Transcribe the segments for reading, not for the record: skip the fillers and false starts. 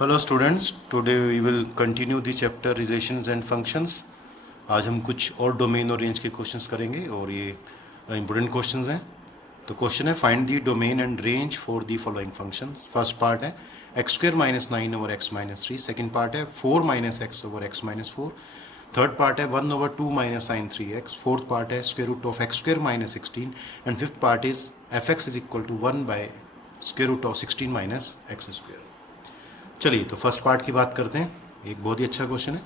Hello students, today we will continue the chapter relations and functions. आज हम कुछ और डोमेन और रेंज के क्वेश्चंस करेंगे और ये इंपॉर्टेंट क्वेश्चंस हैं। तो क्वेश्चन है find the domain and range for the following functions. First part है x square minus 9 over x minus 3। Second part है 4 minus x over x minus 4। Third part है 1 over 2 minus sign 3x। Fourth part है square root of x square minus 16 and fifth part is f x is equal to 1 by square root of 16 minus x square. चलिए तो first part की बात करते हैं। एक बहुत ही अच्छा क्वेश्चन है।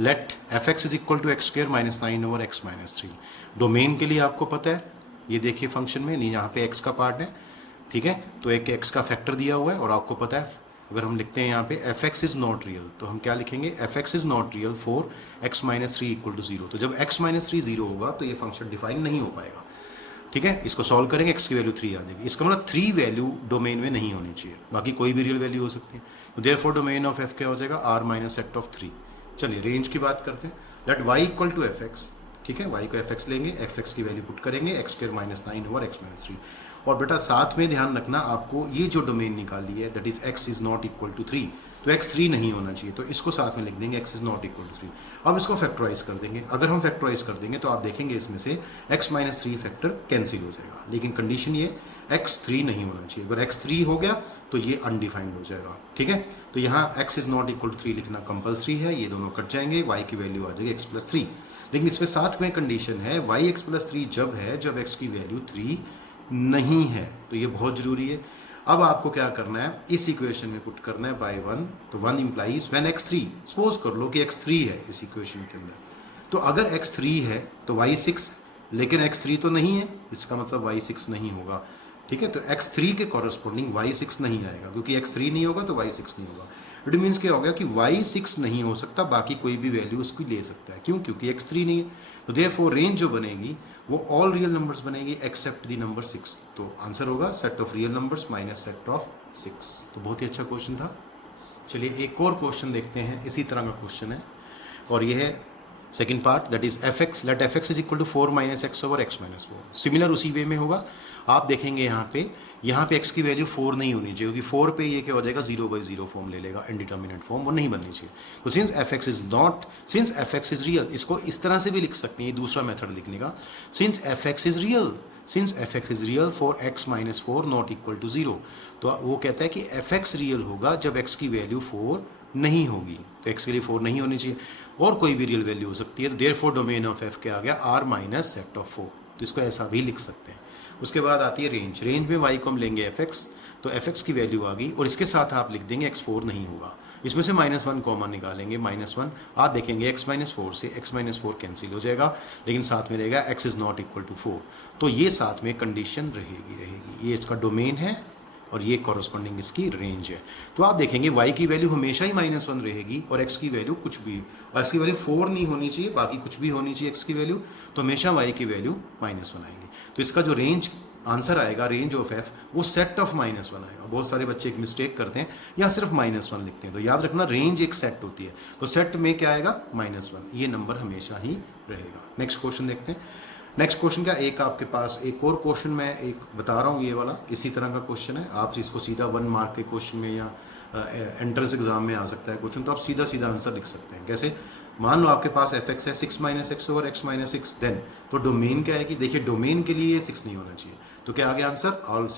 Let f x is equal to x square minus 9 over x minus 3। Domain के लिए आपको पता है, ये देखिए फंक्शन में नहीं, यहाँ पे एक्स का पार्ट है, ठीक है। तो एक एक्स का फैक्टर दिया हुआ है और आपको पता है अगर हम लिखते हैं यहाँ पे f x is not real तो हम क्या लिखेंगे, f x is not real for x minus 3 equal to 0। तो जब एक्स माइनस 3 0 होगा तो ये फंक्शन डिफाइन नहीं हो पाएगा, ठीक है। इसको सॉल्व करेंगे, एक्स की वैल्यू 3 आ जाएगी। इसका मतलब 3 वैल्यू डोमेन में नहीं होनी चाहिए, बाकी कोई भी रियल वैल्यू हो सकती है। तो देयरफॉर डोमेन ऑफ एफ क्या हो जाएगा, आर माइनस सेट ऑफ 3। चलिए रेंज की बात करते हैं। Let y equal to f x, ठीक है। वाई को एफ एक्स लेंगे, एफ एक्स की वैल्यू पुट करेंगे x square minus 9 over x minus 3। और बेटा साथ में ध्यान रखना, आपको ये जो डोमेन निकाली है that is x is not equal to 3, तो एक्स 3 नहीं होना चाहिए, तो इसको साथ में लिख देंगे x is not equal to 3। अब इसको फैक्टराइज कर देंगे। अगर हम फैक्टराइज कर देंगे तो आप देखेंगे इसमें से एक्स माइनस 3 फैक्टर कैंसिल हो जाएगा, लेकिन कंडीशन ये एक्स 3 नहीं होना चाहिए। अगर एक्स 3 हो गया तो ये अनडिफाइंड हो जाएगा, ठीक है। तो यहाँ x is not equal to 3 लिखना कंपल्सरी है, ये दोनों कट जाएंगे, वाई की वैल्यू आ जाएगी एक्स प्लस 3। लेकिन इसमें साथ में कंडीशन है वाई एक्स प्लस 3 जब है जब एक्स की वैल्यू 3 नहीं है, तो ये बहुत जरूरी है। अब आपको क्या करना है, इस इक्वेशन में पुट करना है बाय 1। तो 1 इंप्लाइज व्हेन x3, सपोज कर लो कि x3 है इस इक्वेशन के अंदर, तो अगर x3 है तो y6, लेकिन x3 तो नहीं है, इसका मतलब y6 नहीं होगा, ठीक है। तो x3 के कॉरस्पॉन्डिंग y6 नहीं आएगा, क्योंकि x3 नहीं होगा तो y6 नहीं होगा। इट मीन्स क्या हो गया कि y6 नहीं हो सकता, बाकी कोई भी वैल्यू उसकी ले सकता है, क्यों, क्योंकि x3 नहीं है। तो देयरफॉर रेंज जो बनेगी वो ऑल रियल नंबर्स बनेगी एक्सेप्ट द नंबर 6। तो आंसर होगा set of real numbers minus set of 6। तो बहुत ही अच्छा क्वेश्चन था। चलिए एक और क्वेश्चन देखते हैं, इसी तरह का क्वेश्चन है और ये है second part, that is f x. Let f x is equal to 4 minus x over x minus 4। Similar उसी वे में होगा। आप देखेंगे यहाँ पे एक्स की वैल्यू 4 नहीं होनी चाहिए, क्योंकि 4 पे ये क्या हो जाएगा, 0/0 फॉर्म ले लेगा, इनडिटर्मिनेट फॉर्म, वो नहीं बननी चाहिए। तो since f x is real, इसको इस तरह से भी लिख सकते हैं, ये दूसरा मेथड लिखने का, since f x is real for x minus 4 not equal to 0। तो वो कहता है कि एफ एक्स रियल होगा जब एक्स की वैल्यू 4 नहीं होगी, तो एक्स के लिए 4 नहीं होनी चाहिए और कोई भी रियल वैल्यू हो सकती है। तो देयरफॉर डोमेन ऑफ एफ क्या आ गया, आर माइनस सेट ऑफ 4। तो इसको ऐसा भी लिख सकते हैं। उसके बाद आती है रेंज। रेंज में वाई को हम लेंगे एफ एक्स, तो एफ एक्स की वैल्यू आ गई और इसके साथ आप लिख देंगे एक्स 4 नहीं होगा। इसमें से -1 कॉमन निकालेंगे, -1 आप देखेंगे x माइनस 4 से x माइनस 4 कैंसिल हो जाएगा, लेकिन साथ में रहेगा x is not equal to 4। तो ये साथ में कंडीशन रहेगी। ये इसका डोमेन है और ये कॉरस्पॉन्डिंग इसकी रेंज है। तो आप देखेंगे y की वैल्यू हमेशा ही -1 रहेगी और x की वैल्यू कुछ भी, और x की वैल्यू 4 नहीं होनी चाहिए, बाकी कुछ भी होनी चाहिए x की वैल्यू, तो हमेशा y की वैल्यू -1 आएगी। तो इसका जो रेंज आंसर आएगा, रेंज ऑफ f, वो सेट ऑफ -1 आएगा। बहुत सारे बच्चे एक मिस्टेक करते हैं, यहाँ सिर्फ -1 लिखते हैं। तो याद रखना रेंज एक सेट होती है, तो सेट में क्या आएगा, -1, ये नंबर हमेशा ही रहेगा। नेक्स्ट क्वेश्चन देखते हैं। नेक्स्ट क्वेश्चन क्या, एक आपके पास एक और क्वेश्चन मैं एक बता रहा हूँ, ये वाला इसी तरह का क्वेश्चन है। आप इसको सीधा 1 मार्क के क्वेश्चन में या एंट्रेंस एग्जाम में आ सकता है क्वेश्चन, तो आप सीधा सीधा आंसर लिख सकते हैं। कैसे, मान लो आपके पास एफ एक्स है 6 minus x over x minus 6, then तो डोमेन क्या है कि देखिए डोमेन के लिए ये 6 नहीं होना चाहिए, तो क्या आ गया answer, all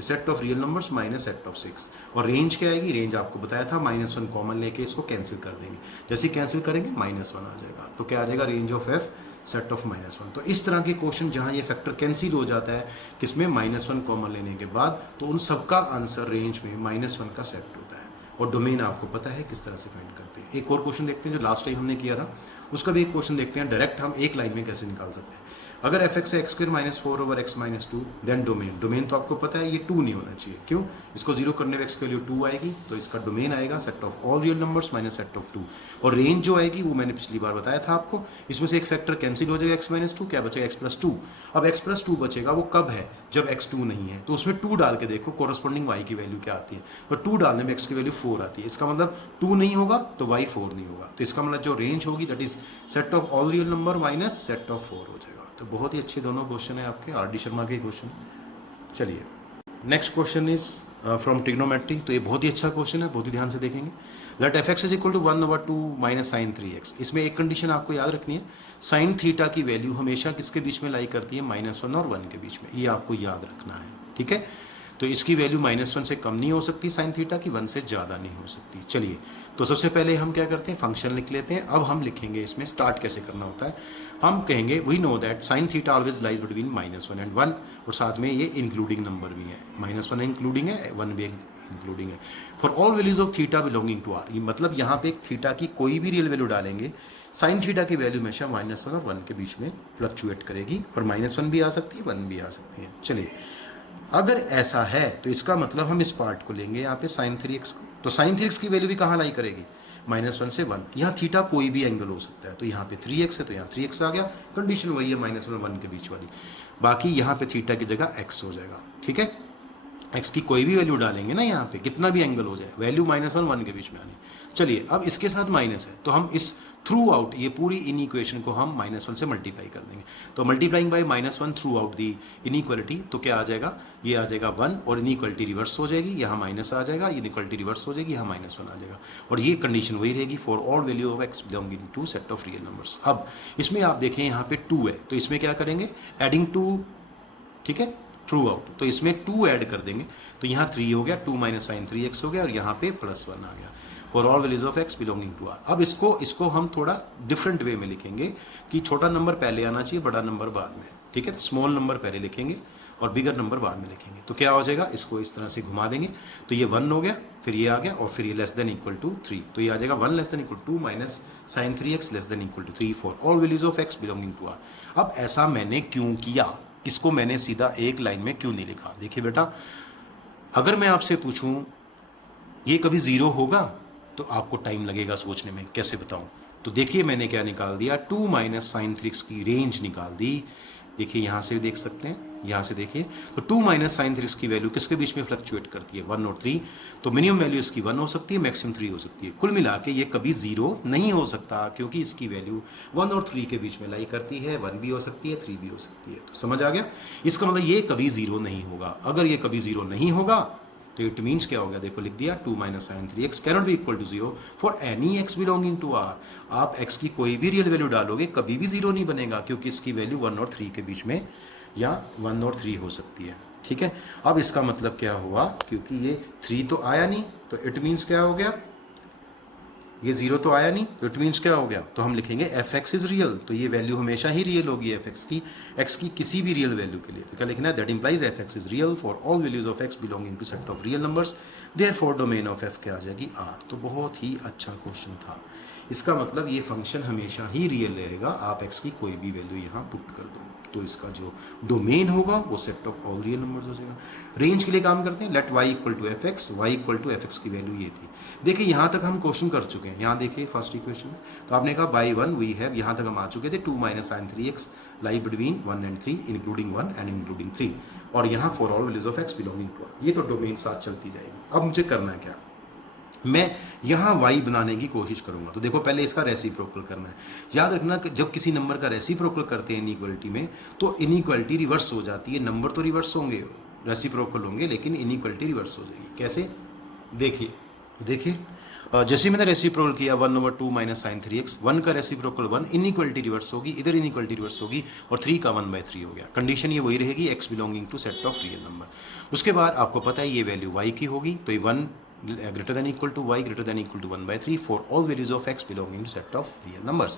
set of real numbers minus set of 6। और रेंज क्या आएगी, रेंज आपको बताया था -1 कॉमन लेके इसको कैंसिल कर देंगे, जैसे कैंसिल करेंगे -1 आ जाएगा, तो क्या आ जाएगा, range of F set of -1। तो इस तरह के क्वेश्चन जहां ये फैक्टर कैंसिल हो जाता है किसमें, -1 कॉमन लेने के बाद, तो उन सबका आंसर रेंज में -1 का सेट होता है। और डोमेन आपको पता है किस तरह से फाइंड करते हैं। एक और क्वेश्चन देखते हैं जो लास्ट टाइम हमने किया था, उसका भी एक क्वेश्चन देखते हैं, डायरेक्ट हम एक लाइन में कैसे निकाल सकते हैं। अगर एफ एक्स है x square minus 4 over x minus 2, then domain तो आपको पता है ये 2 नहीं होना चाहिए, क्यों, इसको 0 करने में एक्स की वैल्यू 2 आएगी, तो इसका डोमेन आएगा set of all real numbers minus set of 2। और रेंज जो आएगी वो मैंने पिछली बार बताया था आपको, इसमें से एक फैक्टर कैंसिल हो जाएगा x माइनस 2, क्या बचेगा x प्लस 2। अब x प्लस 2 बचेगा, वो कब है, जब x 2 नहीं है, तो उसमें 2 डाल के देखो कॉरस्पॉन्डिंग y की वैल्यू क्या आती है, तो 2 डालने में x की वैल्यू 4 आती है, इसका मतलब 2 नहीं होगा तो y 4 नहीं होगा, तो इसका मतलब जो रेंज होगी that is set of all real number minus set of 4 हो जाएगा। तो बहुत ही अच्छे दोनों क्वेश्चन है आपके, आर डी शर्मा के क्वेश्चन। चलिए next question is from trigonometry. तो ये बहुत ही अच्छा क्वेश्चन है, बहुत ही ध्यान से देखेंगे। Let f x is equal to 1/2 minus sign 3x। इसमें एक कंडीशन आपको याद रखनी है, साइन थीटा की वैल्यू हमेशा किसके बीच में लाई करती है, -1 और 1 के बीच में। ये आपको याद रखना है, ठीक है। तो इसकी वैल्यू -1 से कम नहीं हो सकती साइन थीटा की, 1 से ज़्यादा नहीं हो सकती। चलिए, तो सबसे पहले हम क्या करते हैं, फंक्शन लिख लेते हैं। अब हम लिखेंगे इसमें स्टार्ट कैसे करना होता है। हम कहेंगे we know that sine theta always lies between -1 and 1, और साथ में ये इंक्लूडिंग नंबर भी है, -1 इंक्लूडिंग है, 1 भी इंक्लूडिंग है। For all values of theta belonging to R, ये मतलब यहाँ पे एक थीटा की कोई भी रियल वैल्यू डालेंगे, साइन थीटा की वैल्यू हमेशा -1 और 1 के बीच में फ्लक्चुएट करेगी, और -1 भी आ सकती है, 1 भी आ सकती है। चलिए, अगर ऐसा है तो इसका मतलब हम इस पार्ट को लेंगे यहाँ पे साइन 3x को। तो साइन 3x की वैल्यू भी कहाँ लाई करेगी, -1 से 1। यहाँ थीटा कोई भी एंगल हो सकता है, तो यहाँ पे 3x है तो यहाँ 3x आ गया। कंडीशन वही है, -1 और 1 के बीच वाली। बाकी यहाँ पे थीटा की जगह x हो जाएगा, ठीक है। x की कोई भी वैल्यू डालेंगे ना, यहाँ पे कितना भी एंगल हो जाए, वैल्यू -1 1 के बीच में आनी। चलिए, अब इसके साथ माइनस है, तो हम इस थ्रू आउट ये पूरी इन इक्वेशन को हम -1 से मल्टीप्लाई कर देंगे। तो multiplying by -1 through out the inequality, तो क्या आ जाएगा, ये आ जाएगा 1, और इनइक्वालिटी रिवर्स हो जाएगी, यहाँ माइनस आ जाएगा, इनइक्वालिटी रिवर्स हो जाएगी, यहाँ -1 आ जाएगा। और ये कंडीशन वही रहेगी for all value of x belonging to set of real numbers. अब इसमें आप देखें यहाँ पे 2 है, तो इसमें क्या करेंगे, एडिंग 2, ठीक है, थ्रू आउट। तो इसमें 2 ऐड कर देंगे, तो यहाँ 3 हो गया, 2 माइनस साइन 3x हो गया, और यहाँ पे +1 आ गया for all values of x belonging to r। अब इसको हम थोड़ा डिफरेंट वे में लिखेंगे कि छोटा नंबर पहले आना चाहिए, बड़ा नंबर बाद में, ठीक है। तो स्मॉल नंबर पहले लिखेंगे और बिगर नंबर बाद में लिखेंगे। तो क्या हो जाएगा, इसको इस तरह से घुमा देंगे, तो ये 1 हो गया, फिर ये आ गया, और फिर ये लेस देन इक्वल टू 3। तो ये आ जाएगा 1 less than equal to minus sign 3x less than equal to 3 for all values of x belonging to r। अब ऐसा मैंने क्यों किया, इसको मैंने सीधा एक लाइन में क्यों नहीं लिखा। देखिए बेटा, अगर मैं आपसे पूछूं ये कभी 0 होगा, तो आपको टाइम लगेगा सोचने में, कैसे बताऊं। तो देखिए मैंने क्या निकाल दिया, 2 माइनस साइन 3x की रेंज निकाल दी। देखिए यहाँ से देख सकते हैं, यहाँ से देखिए, तो 2 माइनस साइन 3x की वैल्यू किसके बीच में फ्लक्चुएट करती है, 1 और 3। तो मिनिमम वैल्यू इसकी 1 हो सकती है, मैक्सिमम 3 हो सकती है। कुल मिला के ये कभी 0 नहीं हो सकता, क्योंकि इसकी वैल्यू 1 और 3 के बीच में लाई करती है, 1 भी हो सकती है, 3 भी हो सकती है। तो समझ आ गया, इसका मतलब ये कभी 0 नहीं होगा। अगर ये कभी 0 नहीं होगा तो इट मीन्स क्या हो गया, देखो लिख दिया, 2 minus sign 3x cannot be equal to 0 for any x belonging to r। आप x की कोई भी रियल वैल्यू डालोगे, कभी भी 0 नहीं बनेगा, क्योंकि इसकी वैल्यू 1 और 3 के बीच में, या 1 और 3 हो सकती है, ठीक है। अब इसका मतलब क्या हुआ, क्योंकि ये 3 तो आया नहीं, तो इट मीन्स क्या हो गया, ये 0 तो आया नहीं, तो इट मीन्स क्या हो गया, तो हम लिखेंगे एफ एक्स इज रियल। तो ये वैल्यू हमेशा ही रियल होगी एफ एक्स की, एक्स की किसी भी रियल वैल्यू के लिए। तो क्या लिखना है, that implies f x is real for all values of x belonging to set of real numbers, therefore domain of f क्या आ जाएगी, आर। तो बहुत ही अच्छा क्वेश्चन था। इसका मतलब ये फंक्शन हमेशा ही रियल रहेगा, आप एक्स की कोई भी वैल्यू यहाँ पुट कर दो, तो इसका जो डोमेन होगा वो set of all real numbers हो जाएगा। रेंज के लिए काम करते हैं, let y equal to f x, y equal to f x की वैल्यू ये थी। देखिए यहाँ तक हम क्वेश्चन कर चुके हैं, यहाँ देखिए फर्स्ट इक्वेशन में, तो आपने कहा बाई 1 वी हैव, यहाँ तक हम आ चुके थे, 2 minus sign 3x lie between 1 and 3 including 1 and including 3, और यहाँ for all values of x belonging to R. ये तो डोमेन साथ चलती जाएगी। अब मुझे करना है क्या, मैं यहाँ y बनाने की कोशिश करूँगा। तो देखो पहले इसका रेसिप्रोकल करना है। याद रखना कि जब किसी नंबर का रेसिप्रोकल करते हैं इनइक्वालिटी में, तो इनइक्वालिटी रिवर्स हो जाती है। नंबर तो रिवर्स होंगे, रेसिप्रोकल होंगे, लेकिन इनइक्वालिटी रिवर्स हो जाएगी। कैसे, देखिए देखिए, जैसे मैंने रेसिप्रोकल किया 1/2 माइनस साइन 3x, 1 का रेसिप्रोकल 1, इनइक्वालिटी रिवर्स होगी, इधर इनइक्वालिटी रिवर्स होगी, और 3 का 1/3 हो गया। कंडीशन ये वही रहेगी, x belonging to set of real number. उसके बाद आपको पता है ये वैल्यू y की होगी, तो ये 1 greater than equal to y greater than equal to 1/3 for all values of x belonging to set of real numbers।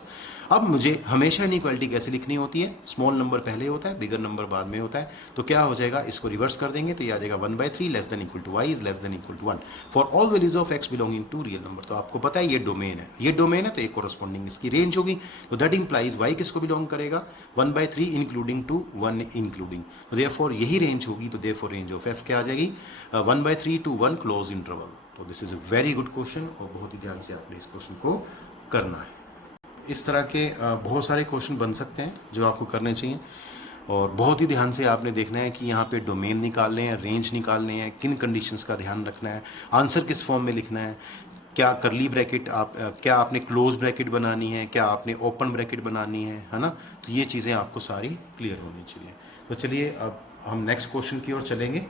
अब मुझे हमेशा इनइक्वालिटी कैसे लिखनी होती है, स्मॉल नंबर पहले होता है, बिगर नंबर बाद में होता है। तो क्या हो जाएगा, इसको रिवर्स कर देंगे, तो ये आ जाएगा 1/3 less than equal to y is less than equal to 1 for all values of x belonging to real number. तो आपको पता है ये डोमेन है, ये डोमेन है, तो एक कोरस्पॉन्डिंग इसकी रेंज होगी। तो दैट इंप्लाइज y किसको बिलोंग करेगा, 1/3 इंक्लूडिंग टू 1 इंक्लूडिंग, तो देयरफॉर यही रेंज होगी। तो देयरफॉर रेंज ऑफ f क्या आ जाएगी, 1/3 टू 1 क्लोज इंटरवल। तो this is a very good question, और बहुत ही ध्यान से आपने इस क्वेश्चन को करना है। इस तरह के बहुत सारे क्वेश्चन बन सकते हैं जो आपको करने चाहिए, और बहुत ही ध्यान से आपने देखना है कि यहाँ पे डोमेन निकालने हैं, रेंज निकालने हैं, किन कंडीशंस का ध्यान रखना है, आंसर किस फॉर्म में लिखना है, क्या करली ब्रैकेट आप क्या आपने क्लोज ब्रैकेट बनानी है, क्या आपने ओपन ब्रैकेट बनानी है ना। तो ये चीज़ें आपको सारी क्लियर होनी चाहिए। तो चलिए अब हम नेक्स्ट क्वेश्चन की ओर चलेंगे,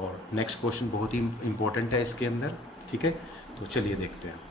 और नेक्स्ट क्वेश्चन बहुत ही इम्पोर्टेंट है इसके अंदर, ठीक है। तो चलिए देखते हैं।